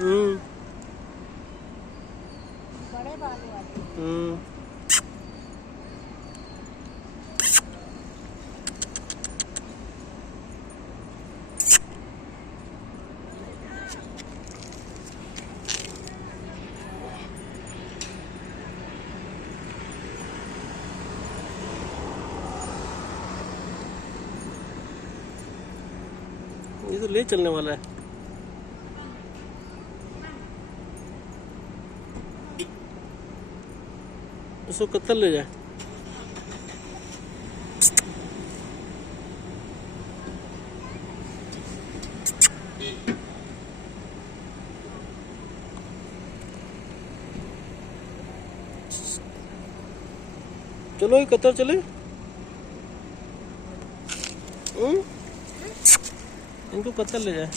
हम्म बड़े बालों वाले। ये तो ले चलने वाला है। इसको कत्ल ले जाए। चलो ये कतर चले। इनको कत्ल ले जाए।